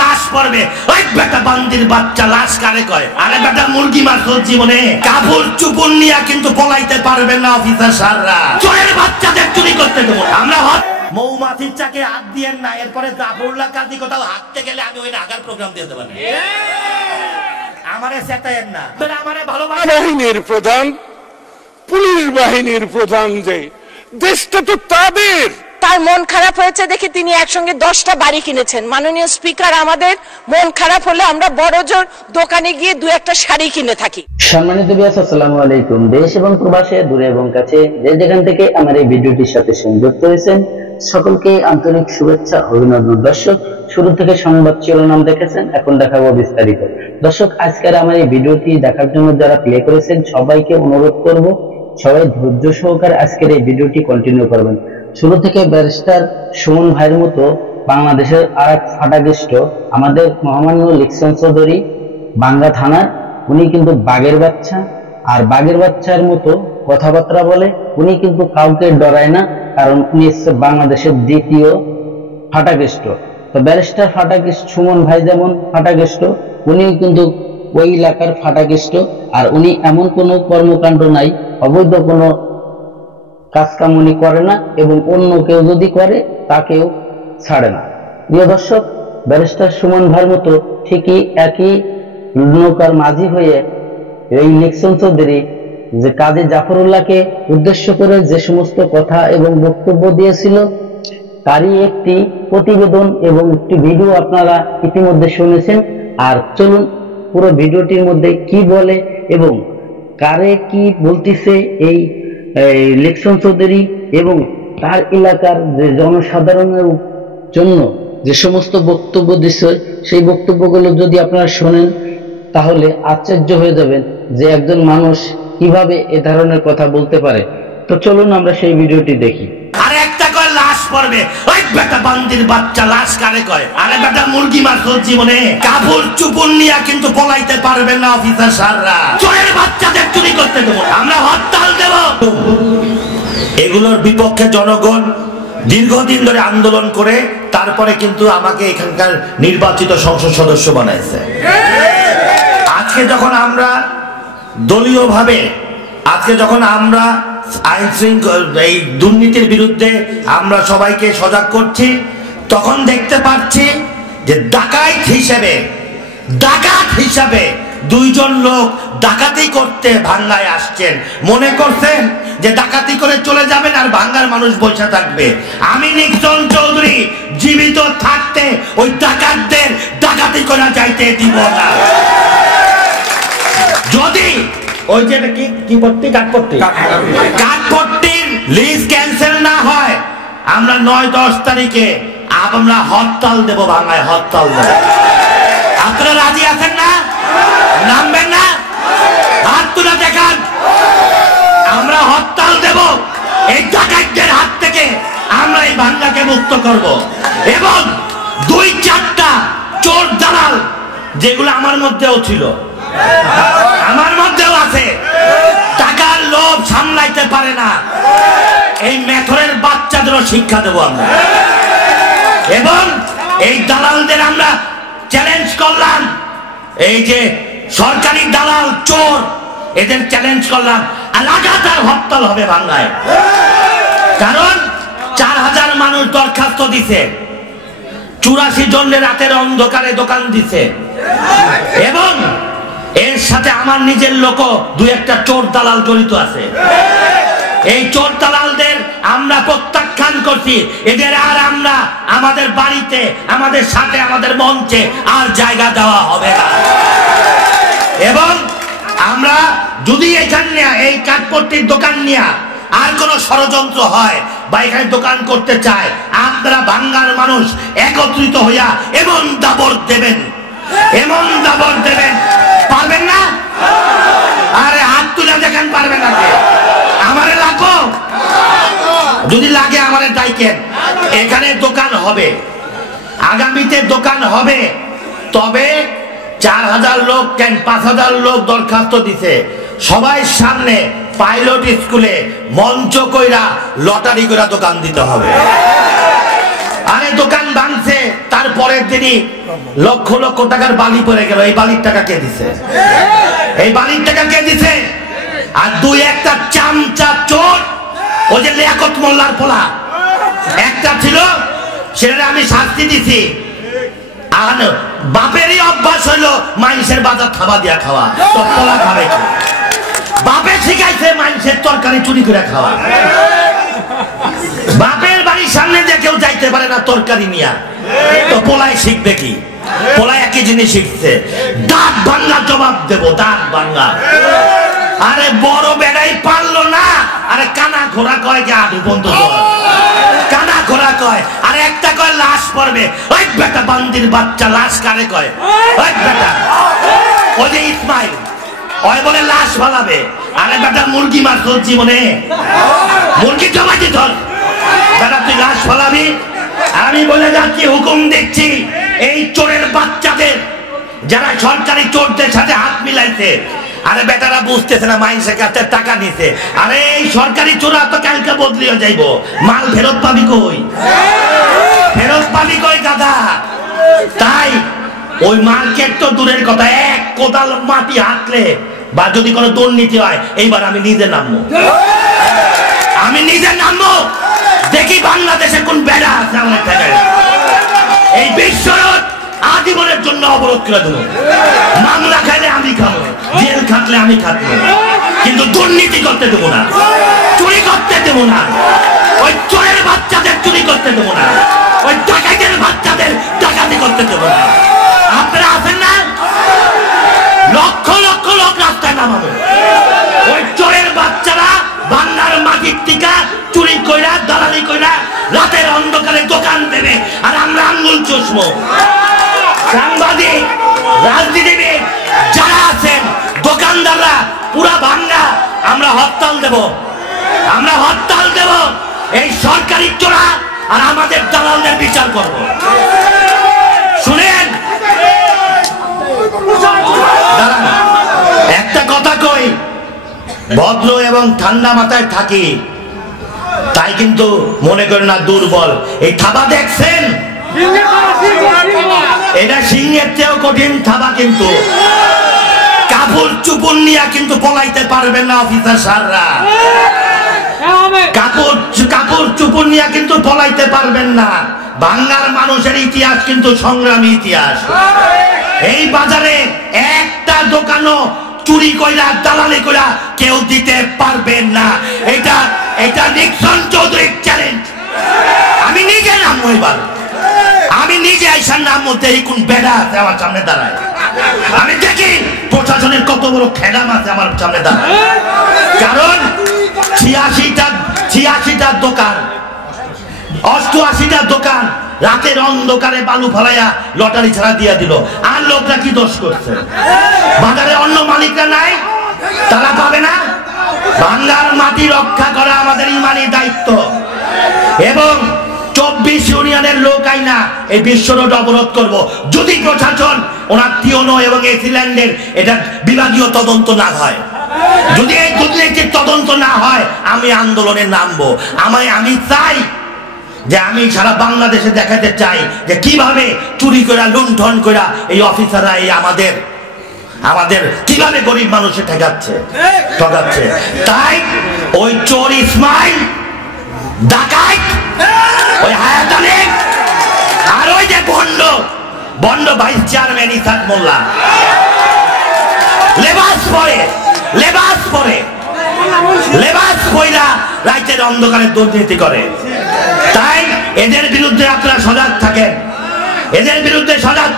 লাশ পড়বে, ওই বেটা বান্দির বাচ্চা লাশ কারে কয়? আরে বেটা মুরগি মারছস জীবনে, কাপড় চুপড় নিয়ে কিন্তু পলাইতে পারবে না অফিসার সাররা। চোরের বাচ্চাদের চুরি করতে দেবো আমরা। মৌমাছির চাকে হাত দিয়েন না, এরপরে জাফরুল্লাহ কাজী কোথাও হাঁটতে গেলে আমি ওই নাগার প্রোগ্রাম দিয়ে দেবো না। আমারে সেটাইয়েন না, আমারে ভালোবাসা। বাহিনীর প্রধান, পুলিশ বাহিনীর প্রধান, যে দেশটা তো তাদের। তার মন খারাপ হয়েছে দেখে তিনি একসঙ্গে 10টা বাড়ি কিনেছেন। মাননীয় স্পিকার, আমাদের মন খারাপ হলে আমরা বড়জোর দোকানে গিয়ে 2-1টা শাড়ি কিনে থাকি। সম্মানিত ভিউয়ার্স, আসসালামু আলাইকুম। দেশ এবং প্রবাসে, দূরে এবং কাছে, যে যেখান থেকে আমার এই ভিডিওটির সাথে সংযুক্ত হয়েছেন সকলকে আন্তরিক শুভেচ্ছা, অভিনন্দন। দর্শক, শুরু থেকে সংবাদ শিরোনাম দেখেছেন, এখন দেখাবো বিস্তারিত। দর্শক, আজকের আমার এই ভিডিওটি দেখার জন্য যারা প্লে করেছেন সবাইকে অনুরোধ করব সবাই ধৈর্য সহকারে আজকের এই ভিডিওটি কন্টিনিউ করবেন। শুরু থেকে ব্যারিস্টার সুমন ভাইয়ের মতো বাংলাদেশের আর এক ফাটাকেষ্ট আমাদের মহামান্য লিকসন চৌধুরী বাঙ্গা থানার, উনি কিন্তু বাঘের বাচ্চা, আর বাঘের বাচ্চার মতো কথাবার্তা বলে। উনি কিন্তু কাউকে ডরায় না, কারণ উনি হচ্ছে বাংলাদেশের দ্বিতীয় ফাটাকেষ্ট। তো ব্যারিস্টার ফাটাকেষ্ট সুমন ভাই যেমন ফাটাকেষ্ট, উনি কিন্তু ওই এলাকার ফাটাকেষ্ট। আর উনি এমন কোনো কর্মকাণ্ড নাই, অবৈধ কোনো কাজকাম উনি করে না, এবং অন্য কেউ যদি করে তাকেও ছাড়ে না। প্রিয় দর্শক, ব্যারিস্টার সুমন ভাইয়ের মতো ঠিকই একই নৌকার মাঝি হয়ে এই লিকসন চৌধুরী যে কাজী জাফরুল্লাহকে উদ্দেশ্য করে যে সমস্ত কথা এবং বক্তব্য দিয়েছিল, তারই একটি প্রতিবেদন এবং একটি ভিডিও আপনারা ইতিমধ্যে শুনেছেন। আর চলুন পুরো ভিডিওটির মধ্যে কি বলে এবং কারে কি বলতেছে এই লিকসন চৌধুরী এবং তার এলাকার যে জনসাধারণের জন্য যে সমস্ত বক্তব্য দিচ্ছে, সেই বক্তব্যগুলো যদি আপনারা শোনেন তাহলে আশ্চর্য হয়ে যাবেন যে একজন মানুষ কিভাবে এ ধরনের কথা বলতে পারে। তো চলুন আমরা সেই ভিডিওটি দেখি। আরে একটা কয় লাশ পড়বে, ওই বেটা বান্দির বাচ্চা লাশ কারে কয়? আরে বেটা মুরগি মারছস জীবনে, কাপড় চুপড় নিয়ে কিন্তু পলাইতে পারবে না অফিসার সাররা। চোরের বাচ্চাদের চুরি করতে দেবো আমরা, হরতাল দেব। এগুলোর বিপক্ষে জনগণ দীর্ঘদিন ধরে আন্দোলন করে তারপরে কিন্তু আমাকে এখানকার নির্বাচিত সংসদ সদস্য বানাইছে। আজকে যখন আমরা দলীয়ভাবে, আজকে যখন আমরা আইন শৃঙ্খলা এই দুর্নীতির বিরুদ্ধে আমরা সবাইকে সজাগ করছি, তখন দেখতে পাচ্ছি যে ডাকাত হিসাবে 2জন লোক ডাকাতি করতে ভাঙ্গায় আসছেন। মনে করছেন যে ডাকাতি করে চলে যাবেন আর ভাঙ্গার মানুষ বসে থাকবে। আমি লিকসন চৌধুরী জীবিত থাকতে ওই ডাকাতদের ডাকাতি করা যাইতে দিব না। যদি ওই যে কি পট্টি কাঠপট্টির লিজ ক্যান্সেল না হয়, আমরা 9-10 তারিখে আমরা হরতাল দেব, ভাঙায় হরতাল দেব। আপনারা রাজি আছেন না? নামবেন না? হাত তুলে দেখান। আমরা হরতাল দেব, এই ডাকাতদের হাত থেকে আমরা এই ভাঙ্গাকে মুক্ত করব। এবং 2-4টা চোর দালাল, যেগুলো আমার মধ্যেও ছিল, আমার মধ্যেও আছে, টাকার লোভ সামলাইতে পারে না, এই মেথরের বাচ্চাদেরও শিক্ষা দেব আমরা। এবং এই দালালদের আমরা চ্যালেঞ্জ করলাম, এই যে সরকারি দালাল চোর, এদের চ্যালেঞ্জ করলাম, লাগাতার হরতাল হবে ভাঙ্গায়। কারণ 4000 মানুষ দরখাস্ত দিছে, 84 জনের রাতের অন্ধকারে দোকান দিছে, এবং এর সাথে আমার নিজের লোক 2-1টা চোর দালাল জড়িত আছে। এই চোর দালালদের আমরা প্রত্যাখ্যান করছি। এদের আর আমরা আমাদের বাড়িতে, আমাদের সাথে, আমাদের মঞ্চে আর জায়গা দেওয়া হবে না। এবং আমরা যদি এখানে এই কাঠপট্টির দোকান নিয়ে আর কোন ষড়যন্ত্র হয় বা এখানে দোকান করতে চায়, আপনারা ভাঙ্গার মানুষ একত্রিত হইয়া এমন দাবড় দেবেন, পারবেন না? আরে হাত তুলে দেখেন, পারবেন না? আমারে লাগবো, যদি লাগে আমারে ডাইকেন। এখানে দোকান হবে, আগামীতে দোকান হবে। তবে 4000 লোক কেন 5000 লোক দরখাস্ত দিছে, সবাই সামনে পাইলট স্কুলে মঞ্চ কইরা লটারি কইরা দোকান দিতে হবে। আরে দোকান ভাঙছে, তার পরের দিনই লক্ষ লক্ষ টাকার বালি পড়ে গেল। এই বালির টাকা কে দিছে? এই বালির টাকা কে দিছে? আর দুই একটা চামচা চোর, ওই যে লিয়াকত মোল্লার পোলা একটা ছিল, সেটা আমি শাস্তি দিছি। আর বাপেরই অভ্যাস হইলো মাইসের বাজার থাবা দিয়া খাওয়া, তো পোলা খাবে কি? বাপে শিখাইছে মাইসের তরকারি চুরি করে খাওয়া। বাপের বাড়ির সামনে দিয়ে কেউ যাইতে পারে না তরকারি নিয়া, তো পোলাই শিখবে কি? পোলা একই জিনিস শিখছে, দাঁত ভাঙ্গা জবাব দেবো, দাঁত ভাঙ্গা। আরে বড় বেড়াই পারলো না, আরে কানা ঘোড়া কয় যে আধু বন্ধু, কানা ঘোড়া কয়। আরে একটা কয় লাশ পড়বে, ওই বেটা বান্দির বাচ্চা, লাশ কারে কয়? ওই বেটা, ওই যে ইসমাইল, ওই বলে লাশ ফালাবে। আরে বেটা মুরগি মারছ জীবনে, মুরগি জমা দিত, বেটা তুই লাশ ফালাবি? আমি বলে যাচ্ছি, হুকুম দিচ্ছি, এই চোরের বাচ্চাদের, যারা সরকারি চোরদের সাথে হাত মিলাইছে, আরে বেটারা বুঝতেছে না মাইন্সের কাছে টাকা নিতে। আরে এই সরকারি চোরা তো কালকে বদলিয়ে যাইব, মাল ফেরত পাবি কই? ফেরত পাবি কই গাধা? তাই ওই মার্কেট তো দূরের কথা, এক কোদাল মাটি হাঁটলে বা যদি কোনো দুর্নীতি হয়, এইবার আমি নিজে নামবো, আমি নিজে নামবো, দেখি বাংলাদেশে কোন বেড়া আছে আমার টাকায়। এই বিশ্বরোধ আজীবনের জন্য অবরোধ করে দেবো। মামলা খাইলে আমি খাবো, জেল খাটলে আমি খাটবো, কিন্তু দুর্নীতি করতে দেবো না, চুরি করতে দেবো না, ওই চোরের বাচ্চাদের চুরি করতে দেবো না, ওই ডাকাতের বাচ্চাদের ডাকাতি করতে দেবো না। আপনারা আছেন না? লক্ষ লক্ষ লোক রাস্তায় নামাবো, ওই চোরের বাচ্চারা বাংলার মাটির টিকা চুরি কইরা দালালি কইরা রাতের অন্ধকারে দোকান দেবে, আর আমরা আঙ্গুল চুষবো। সাংবাদিক, রাজনীতিবিদ যারা আছেন, দোকানদাররা পুরা ভাঙ্গা, আমরা হরতাল দেব, আমরা হরতাল দেব। এই সরকারি চোরা আর আমাদের দালালদের বিচার করব। শুনেন, একটা কথা কই, ভদ্র এবং ঠান্ডা মাথায় থাকি, তাই কিন্তু মনে করেন না দুর্বল। এই থাবা দেখছেন, এটা সিংহের চেয়েও কঠিন থাবা, কিন্তু কাপড় চুপুর নিয়ে কিন্তু পলাইতে পারবেন না অফিসার সাররা। কাপড় চুপুর নিয়ে কিন্তু পলাইতে পারবেন না। বাংলার মানুষের ইতিহাস কিন্তু সংগ্রামী ইতিহাস। এই বাজারে একটা দোকানও চুরি কইরা দালালি কইরা কেউ দিতে পারবেন না। এটা নিক্সন চৌধুরীর চ্যালেঞ্জ। আমি নিজে নামবো এবার, আমি নিজে আইসার নাম মধ্যে এই কোন বেড়া আছে আমার সামনে দাঁড়ায়, আমি দেখি প্রশাসনের কত বড় খেলাম আছে আমার সামনে দাঁড়ায়। কারণ 86টা দোকান, 88টা দোকান রাতের অন্ধকারে বালু ফলাইয়া লটারি ছাড়া দিয়ে দিল। আর লোকরা কি দোষ করছে? বাজারে অন্য মালিকরা নাই, তারা পাবে না? বাংলার মাটি রক্ষা করা আমাদের ইমানি দায়িত্ব। এবং 24 ইউনিয়নের লোক আইনা এই বিশ্ব রোড অবরোধ করব যদি প্রশাসন ওনার টিওনো এবং এসিল্যান্ডের এটা বিভাগীয় তদন্ত না হয়। যদি এই দুর্নীতির তদন্ত না হয়, আমি আন্দোলনে নামবো। আমি চাই যে আমি সারা বাংলাদেশে দেখাতে চাই যে কিভাবে চুরি করে লুণ্ঠন করে এই অফিসাররা এই আমাদের কিভাবে গরিব মানুষে ঠকাচ্ছে। তাই ওই চোর ইসমাইল, ডাকাত ওই হায়াত আলী, আর ওই যে বন্ড ভাইস চেয়ারম্যান ইসাক মোল্লা লেবাস পরে রাজ্যের অন্ধকারে দুর্নীতি করে। তাই এদের বিরুদ্ধে আপনারা সজাগ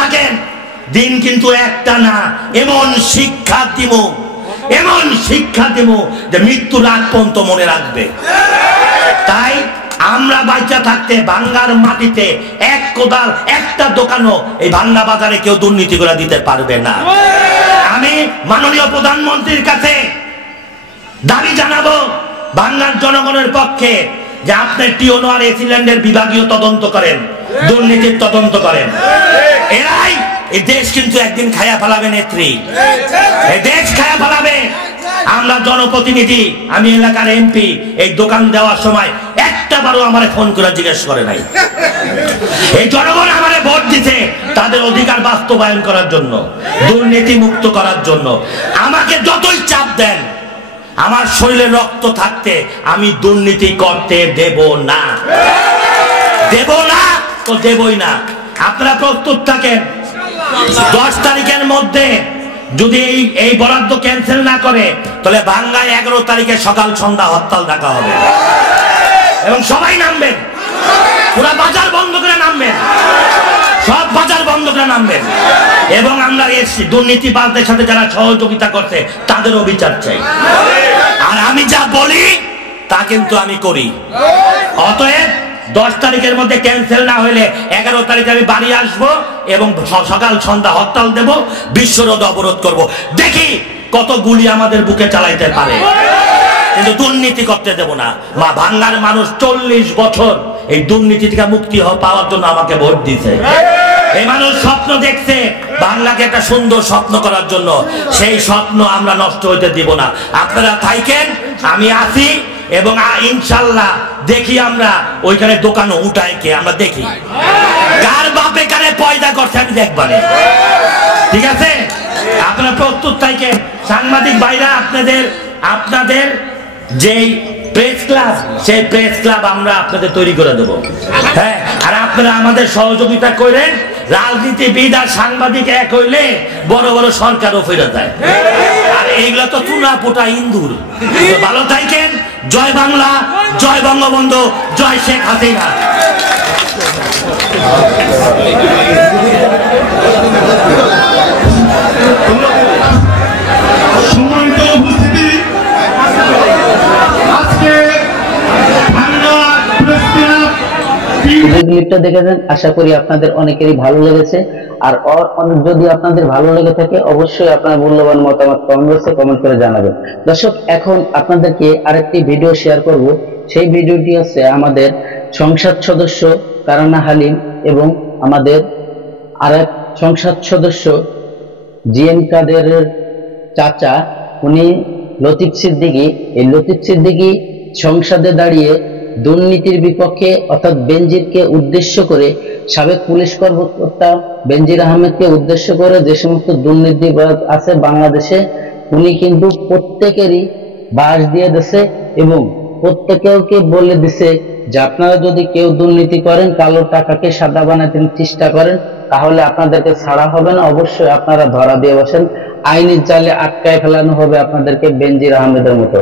থাকেন, দিন কিন্তু একটা না, এমন শিক্ষা দিব যে মৃত্যুর আগ পর্যন্ত মনে রাখবে। তাই আমরা বাঁচা থাকতে বাংলার মাটিতে এক কোদাল একটা দোকানও এই বাংলা বাজারে কেউ দুর্নীতি করে দিতে পারবে না। আমি মাননীয় প্রধানমন্ত্রীর কাছে দাবি জানাবো বাংলার জনগণের পক্ষে যে আপনি টিওনো আর এসিল্যান্ডের বিভাগীয় তদন্ত করেন, দুর্নীতির তদন্ত করেন। এরাই এই দেশ কিন্তু একদিন খায়া ফেলাবে নেত্রী, এই দেশ খায়া ফেলাবে। আমরা জনপ্রতিনিধি, আমি এলাকার এমপি, এই দোকান দেওয়ার সময় একটা বারও আমারে ফোন করে জিজ্ঞেস করে নাই। এই জনগণ আমারে ভোট দিতে তাদের অধিকার বাস্তবায়ন করার জন্য, দুর্নীতি মুক্ত করার জন্য। আমাকে যতই চাপ দেন, আমার শরীরে রক্ত থাকতে আমি দুর্নীতি করতে দেব না। দেব না তো দেবই না। আপনারা প্রস্তুত থাকেন, 10 তারিখের মধ্যে যদি এই বরাদ্দ ক্যান্সেল না করে, তাহলে ভাঙ্গায় 11 তারিখে সকাল সন্ধ্যা হরতাল ডাকা হবে এবং সবাই নামবেন, পুরা বাজার বন্ধ করে নামবেন, সব বাজার বন্ধ করে নামবেন। এবং আমরা এসছি দুর্নীতিবাজদের সাথে যারা সহযোগিতা করছে তাদেরও বিচার চাই। আর আমি যা বলি তা কিন্তু আমি করি। অতএব 10 তারিখের মধ্যে ক্যান্সেল না হলে 11 তারিখে আমি বাড়ি আসবো এবং সকাল সন্ধ্যা হরতাল দেব, বিশ্বরোধ অবরোধ করব। দেখি কত গুলি আমাদের বুকে চালাইতে পারে, কিন্তু দুর্নীতি করতে দেব না। ভাঙ্গার মানুষ 40 বছর এই দুর্নীতি থেকে মুক্তি পাওয়ার জন্য আমাকে ভোট দিয়েছে। এই মানুষ স্বপ্ন দেখছে বাংলাকে একটা সুন্দর স্বপ্ন করার জন্য। সেই স্বপ্ন আমরা নষ্ট হইতে দিব না। আপনারা থাকেন, আমি আছি এবং ইনশাল্লাহ দেখি আমরা ওইখানে দোকানও উঠাই কে, আমরা দেখি কার বাপে কারে পয়দা করছে আমি দেখবানে। ঠিক আছে, আপনারা প্রস্তুত থাকেন। সাংবাদিক ভাইরা, আপনাদের যেই প্রেস ক্লাব, সেই প্রেস ক্লাব আমরা আপনাদের তৈরি করে দেব। হ্যাঁ, আর আপনারা আমাদের সহযোগিতা করেন। রাজনীতিবিদ আর সাংবাদিক এক হইলে বড় বড় সরকারও ফিরে যায়। আর এইগুলো তো চুনা পোটা ইন্দুর। ভালো থাকেন। জয় বাংলা, জয় বঙ্গবন্ধু, জয় শেখ হাসিনা। ক্লিপটা দেখেছেন, আশা করি আপনাদের অনেকেরই ভালো লেগেছে। আর যদি আপনাদের ভালো লেগে থাকে অবশ্যই আপনার মূল্যবান মতামত কমেন্ট করে জানাবেন। দর্শক, এখন আপনাদেরকে আরেকটি ভিডিও শেয়ার করব। সেই ভিডিওটি হচ্ছে আমাদের সংসদ সদস্য তারানা হালিম এবং আমাদের আরেক সংসদ সদস্য জিএম কাদেরের চাচা, উনি লতিফ সিদ্দিকী। এই লতিফ সিদ্দিকী সংসদে দাঁড়িয়ে দুর্নীতির বিপক্ষে অর্থাৎ বেনজিরকে উদ্দেশ্য করে, সাবেক পুলিশ কর্মকর্তা বেনজির আহমেদকে উদ্দেশ্য করে যে সমস্ত দুর্নীতিবাজ আছে বাংলাদেশে, উনি কিন্তু প্রত্যেকেরই বাস দিয়ে দিছে এবং প্রত্যেকে বলে দিছে যে আপনারা যদি কেউ দুর্নীতি করেন, কালো টাকাকে সাদা বানাতে চেষ্টা করেন, তাহলে আপনাদেরকে ছাড়া হবে না, অবশ্যই আপনারা ধরা দিয়ে বসেন, আইনের জালে আটকায় ফেলানো হবে আপনাদেরকে বেনজির আহমেদের মতো।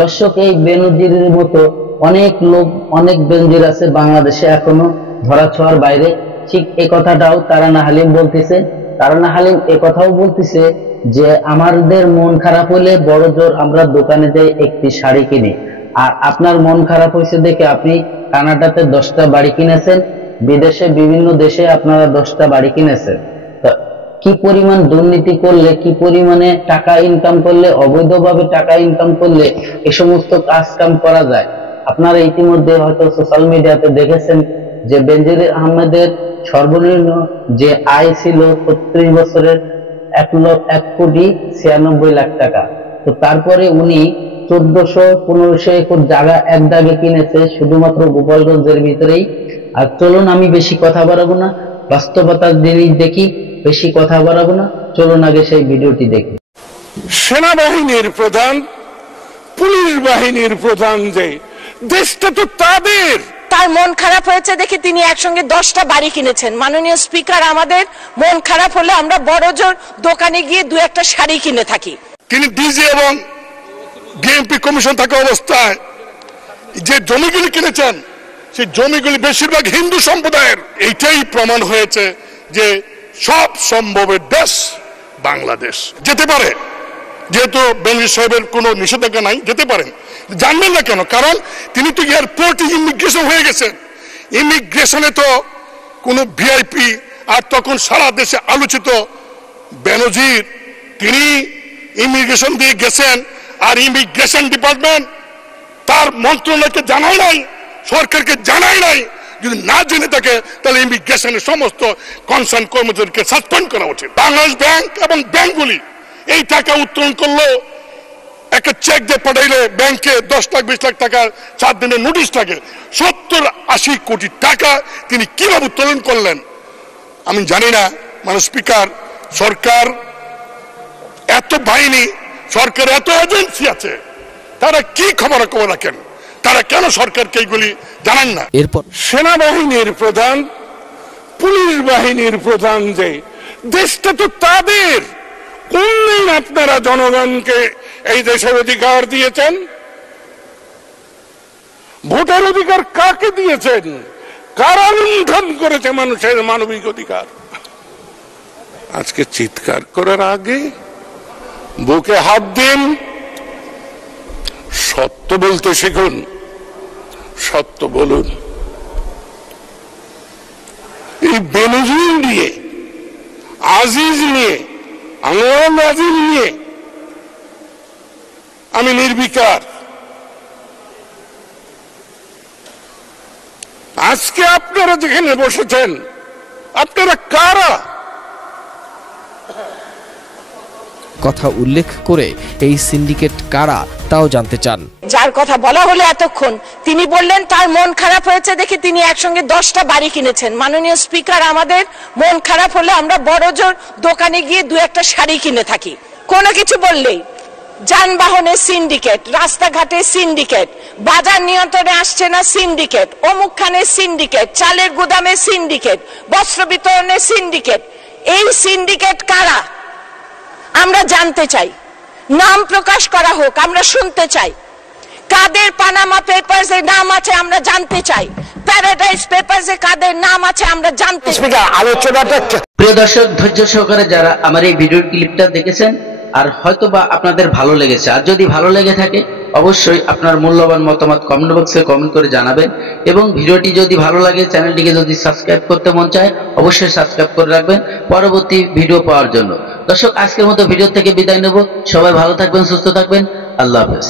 দর্শক, এই বেনজিরের মতো অনেক লোক, অনেক বেনজির আছে বাংলাদেশে এখনো ধরা ছোঁয়ার বাইরে। ঠিক এই কথাটাও তারানা হালিম বলতেছে। তারানা হালিম এ কথাও বলতেছে যে আমাদের মন খারাপ হলে বড় জোর আমরা দোকানে যাই একটি শাড়ি কিনি। আর আপনার মন খারাপ হয়েছে দেখে আপনি কানাডাতে 10টা বাড়ি কিনেছেন, বিদেশে বিভিন্ন দেশে আপনারা 10টা বাড়ি কিনেছেন। কি পরিমাণ দুর্নীতি করলে, কি পরিমাণে টাকা ইনকাম করলে, অবৈধভাবে টাকা ইনকাম করলে এ সমস্ত কাজ কাম করা যায়। আপনারা ইতিমধ্যে হয়তো সোশ্যাল মিডিয়াতে দেখেছেন যে বেনজির আহমেদের সর্বনিম্ন যে আয় ছিল 36 বছরের 1,96,96,00,000 টাকা। তো তারপরে উনি 1400-1500 একর জায়গা এক দাগে কিনেছে শুধুমাত্র গোপালগঞ্জের ভিতরেই। আর চলুন, আমি বেশি কথা বাড়াবো না, বাস্তবতার জিনিস দেখি, বেশি কথা বাড়াবো না, চলুন আগে সেই ভিডিওটি দেখি। সেনাবাহিনীর প্রধান, পুলিশ বাহিনীর প্রধান, যে দেশটা তো তাদের। তার মন খারাপ হয়েছে দেখে তিনি একসঙ্গে 10টা বাড়ি কিনেছেন। মাননীয় স্পিকার, আমাদের মন খারাপ হলে আমরা বড় জোর দোকানে গিয়ে 2-1টা শাড়ি কিনে থাকি। তিনি ডিজি এবং ডিএমপি কমিশন থাকা অবস্থায় যে জমিগুলি কিনেছেন, সেই জমিগুলি বেশিরভাগ হিন্দু সম্প্রদায়ের। এইটাই প্রমাণ হয়েছে যে সব সম্ভবের দেশ বাংলাদেশ। যেতে পারে, যেহেতু বেনজির সাহেবের কোনো নিষেধাজ্ঞা নাই, যেতে পারেন। জানবেন না কেন? কারণ তিনি তো এয়ারপোর্টে ইমিগ্রেশন হয়ে গেছেন। ইমিগ্রেশনে তো কোনো ভিআইপি, আর তখন সারা দেশে আলোচিত বেনজির, তিনি ইমিগ্রেশন দিয়ে গেছেন। আর ইমিগ্রেশন ডিপার্টমেন্ট তার মন্ত্রণালয়কে জানায় নাই, সরকারকে জানায় নাই। যদি না জেনে থাকে তাহলে ইমিগ্রেশনের সমস্ত কনসার্ন কর্মচারীকে সাসপেন্ড করা উচিত। বাংলাদেশ ব্যাংক এবং ব্যাংকগুলি এই টাকা উত্তোলন করলো একটা চেক দিয়ে পাঠাইলে ব্যাংকে 10 লাখ 20 লাখ টাকার 4 দিনের নোটিশ থাকে, 70-80 কোটি টাকা তিনি কিভাবে উত্তোলন করলেন আমি জানি না। মানে স্পিকার, সরকার এত বাহিনী, সরকার এত এজেন্সি আছে, তারা কি খবর রাখেন? তারা কেন সরকারকে এইগুলি জানান না? এরপর সেনাবাহিনীর প্রধান, পুলিশ বাহিনীর প্রধান, যে দেশটা তো তাদের, কোন দিন আপনারা জনগণকে এই দেশের অধিকার দিয়েছেন? ভোটার অধিকার কাকে দিয়েছেন? কারা লুণ্ঠন করেছে মানুষের মানবিক অধিকার? আজকে চিৎকার করার আগে বুকে হাত দিন, সত্য বলতে শিখুন, সত্য বলুন। এই বেনজির নিয়ে, আজিজ নিয়ে, আনোয়ার নাজির নিয়ে আমি নির্বিকার। আজকে আপনারা যেখানে বসেছেন, আপনারা কারা? কথা উল্লেখ করে এই সিন্ডিকেট কারা তাও জানতে চান। যার কথা বলা হলো এতক্ষণ, তিনি বললেন তার মন খারাপ হয়েছে দেখে তিনি একসঙ্গে 10টা বাড়ি কিনেছেন। মাননীয় স্পিকার, আমাদের মন খারাপ হলে আমরা বড়জোর দোকানে গিয়ে 2-1টা শাড়ি কিনে থাকি। কোনো কিছু বললেই যানবাহনের সিন্ডিকেট, রাস্তাঘাটে সিন্ডিকেট, বাজার নিয়ন্ত্রণে আসছে না সিন্ডিকেট, অমুকখানের সিন্ডিকেট, চালের গুদামে সিন্ডিকেট, বস্ত্র বিতরণের সিন্ডিকেট। এই সিন্ডিকেট কারা আমরা জানতে চাই। নাম প্রকাশ করা হোক, আমরা শুনতে চাই। কাদের পানামা পেপারসে নাম আছে আমরা জানতে চাই। প্যারাডাইস পেপারসে কাদের নাম আছে আমরা জানতে চাই। প্রিয় দর্শক, ধৈর্য সহকারে যারা আমার এই ভিডিও ক্লিপটা দেখেছেন, আর হয়তোবা আপনাদের ভালো লেগেছে, আর যদি ভালো লেগে থাকে অবশ্যই আপনার মূল্যবান মতামত কমেন্ট বক্সে কমেন্ট করে জানাবেন। এবং ভিডিওটি যদি ভালো লাগে, চ্যানেলটিকে যদি সাবস্ক্রাইব করতে মন চায় অবশ্যই সাবস্ক্রাইব করে রাখবেন পরবর্তী ভিডিও পাওয়ার জন্য। দর্শক, আজকের মতো ভিডিও থেকে বিদায় নেব। সবাই ভালো থাকবেন, সুস্থ থাকবেন। আল্লাহ হাফেজ।